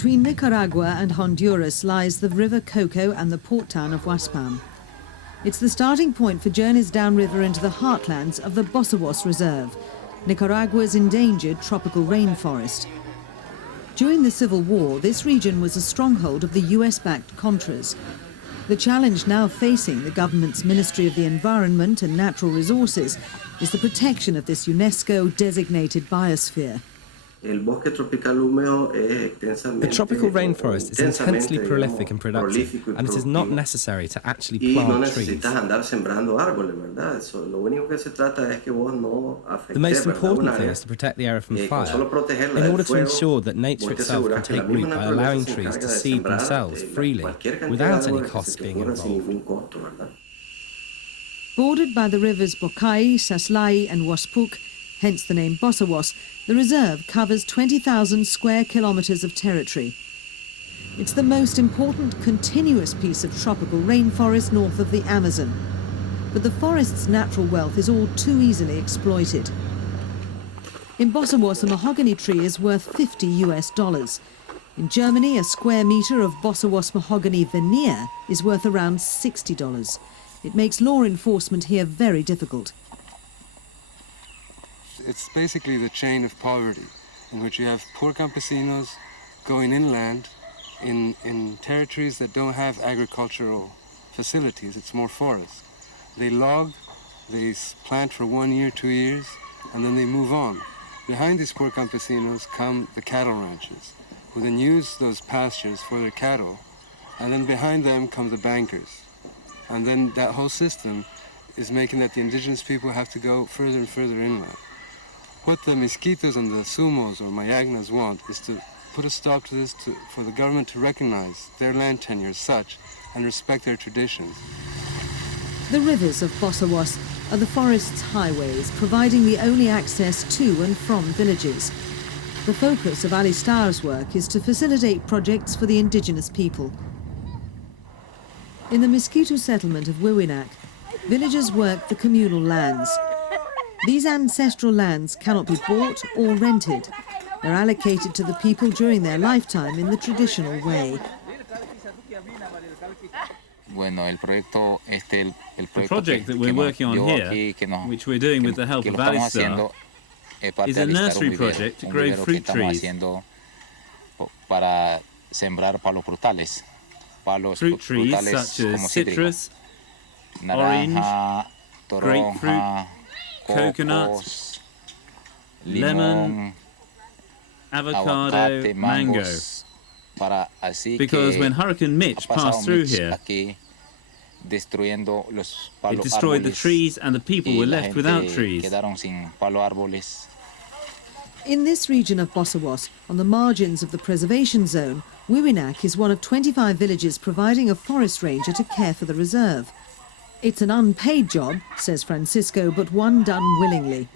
Between Nicaragua and Honduras lies the River Coco and the port town of Huaspam. It's the starting point for journeys downriver into the heartlands of the Bosawas Reserve, Nicaragua's endangered tropical rainforest. During the Civil War, this region was a stronghold of the US-backed Contras. The challenge now facing the government's Ministry of the Environment and Natural Resources is the protection of this UNESCO-designated biosphere. The tropical rainforest is intensely prolific and productive, and it is not necessary to actually plant trees. The most important thing is to protect the area from fire, in order to ensure that nature itself can take root by allowing trees to seed themselves freely, without any costs being involved. Bordered by the rivers Bocay, Saslai and Huaspuk, hence the name Bosawas, the reserve covers 20,000 square kilometres of territory. It's the most important continuous piece of tropical rainforest north of the Amazon. But the forest's natural wealth is all too easily exploited. In Bosawas, a mahogany tree is worth $50 US. In Germany, a square metre of Bosawas mahogany veneer is worth around $60. It makes law enforcement here very difficult. It's basically the chain of poverty, in which you have poor campesinos going inland in territories that don't have agricultural facilities. It's more forest. They log, they plant for 1 year, 2 years, and then they move on. Behind these poor campesinos come the cattle ranchers, who then use those pastures for their cattle, and then behind them come the bankers. And then that whole system is making that the indigenous people have to go further and further inland. What the Miskitos and the Sumos or Mayagnas want is to put a stop to this, for the government to recognize their land tenure as such and respect their traditions. The rivers of Bosawas are the forest's highways, providing the only access to and from villages. The focus of Alistar's work is to facilitate projects for the indigenous people. In the Miskito settlement of Wiwinak, villagers work the communal lands. These ancestral lands cannot be bought or rented. They're allocated to the people during their lifetime in the traditional way. The project that we're working on here, which we're doing with the help of Alistar, is a nursery project to grow fruit trees. Fruit trees such as citrus, orange, grapefruit, coconut, lemon, avocado, mango. Because when Hurricane Mitch passed through here, it destroyed the trees and the people were left without trees. In this region of Bosawas, on the margins of the preservation zone, Wiwinak is one of 25 villages providing a forest ranger to care for the reserve. It's an unpaid job, says Francisco, but one done willingly.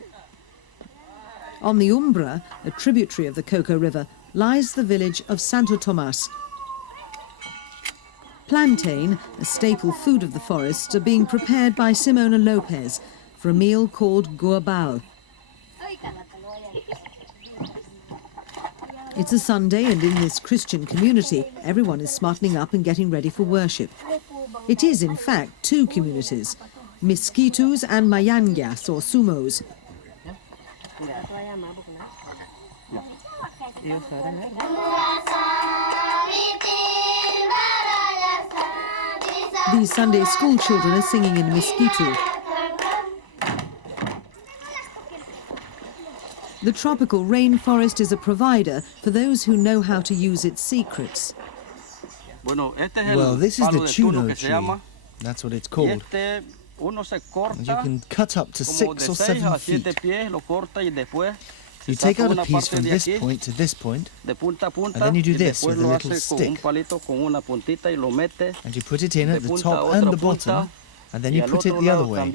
On the Umbra, a tributary of the Coco River, lies the village of Santo Tomas. Plantain, a staple food of the forests, are being prepared by Simona Lopez for a meal called guabal. It's a Sunday, and in this Christian community, everyone is smartening up and getting ready for worship. It is, in fact, two communities, Miskitus and Mayangyas, or Sumos. These Sunday school children are singing in Miskitu. The tropical rainforest is a provider for those who know how to use its secrets. Well, this is the tuno tree. That's what it's called. And you can cut up to 6 or 7 feet. You take out a piece from this point to this point, and then you do this with a little stick. And you put it in at the top and the bottom, and then you put it the other way.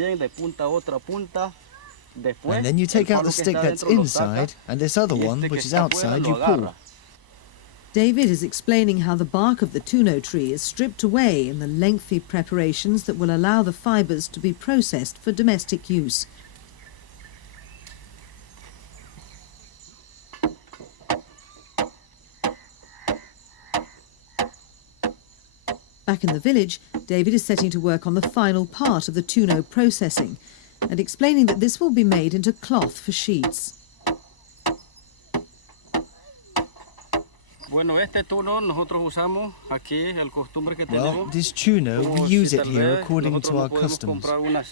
And then you take out the stick that's inside, and this other one, which is outside, you pull. David is explaining how the bark of the tuno tree is stripped away in the lengthy preparations that will allow the fibres to be processed for domestic use. Back in the village, David is setting to work on the final part of the tuno processing and explaining that this will be made into cloth for sheets. Well, this tuno, we use it here according to our customs. Perhaps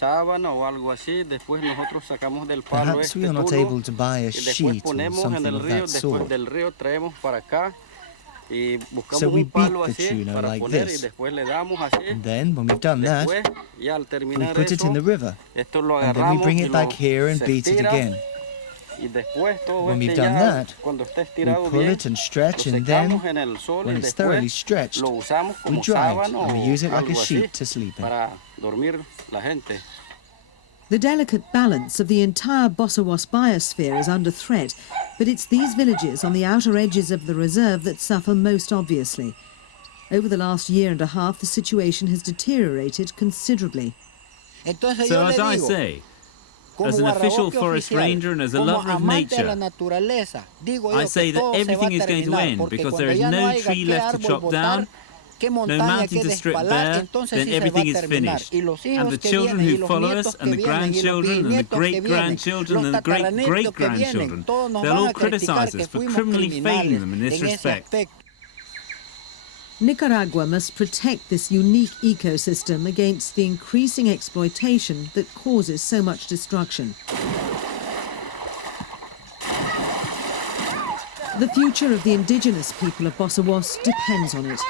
we are not able to buy a sheet or something of that sort. So we beat the tuno like this, and then, when we've done that, we put it in the river, and then we bring it back here and beat it again. When we've done that, we pull it and stretch, and then, when it's thoroughly stretched, we dry it, and we use it like a sheet to sleep in. The delicate balance of the entire Bosawas biosphere is under threat, but it's these villages on the outer edges of the reserve that suffer most obviously. Over the last year and a half, the situation has deteriorated considerably. So as I say, as an official forest ranger and as a lover of nature, I say that everything is going to end because there is no tree left to chop down, no mountain to strip bare, then everything is finished. And the children who follow us, and the grandchildren, and the great-grandchildren, and the great-great-grandchildren, they'll all criticize us for criminally failing them in this respect. Nicaragua must protect this unique ecosystem against the increasing exploitation that causes so much destruction. The future of the indigenous people of Bosawas depends on it.